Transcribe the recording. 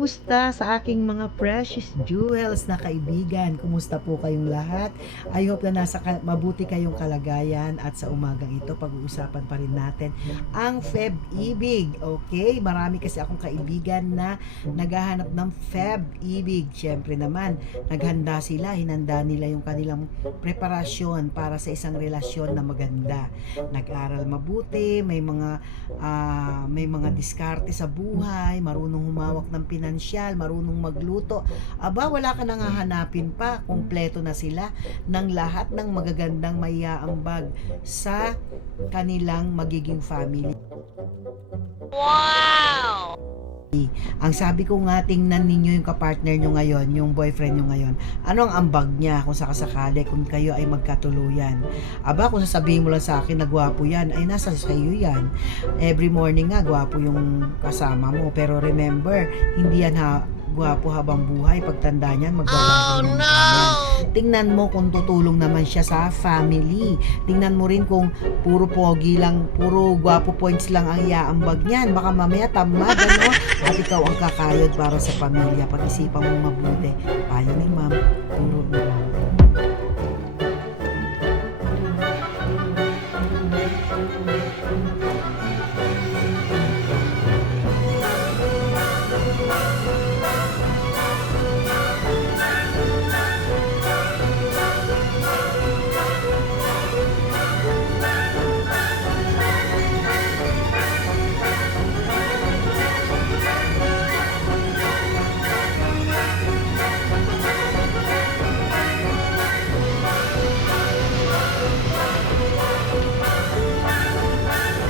Kumusta sa aking mga precious jewels na kaibigan? Kumusta po kayong lahat? I hope na mabuti kayong kalagayan at sa umagang ito pag-uusapan pa rin natin ang Feb-ibig. Okay? Marami kasi akong kaibigan na naghahanap ng Feb-ibig. Siyempre naman, naghanda sila, hinanda nila yung kanilang preparasyon para sa isang relasyon na maganda. Nag-aral mabuti, may mga diskarte sa buhay, marunong humawak ng pinansyal, marunong magluto. Aba, wala ka nang hahanapin pa. Kumpleto na sila ng lahat ng magagandang maiaambag sa kanilang magiging family. Wow! Ang sabi ko nga, tingnan ninyo yung kapartner nyo ngayon, yung boyfriend nyo ngayon. Ano ang ambag niya kung sakasakali, kung kayo ay magkatuluyan? Aba, kung sasabihin mo lang sa akin na gwapo yan, ay nasa sa'yo yan. Every morning nga, gwapo yung kasama mo. Pero remember, hindi yan gwapo habang buhay. Pagtanda niyan, magbabago ng yan. Tingnan mo kung tutulong naman siya sa family. Tingnan mo rin kung puro pogi lang, puro gwapo points lang ang iaambag niyan. Baka mamaya tamad, ano? At ikaw ang kakayod para sa pamilya. Pag-isipan mo mabuti. Payo ni ma'am, puro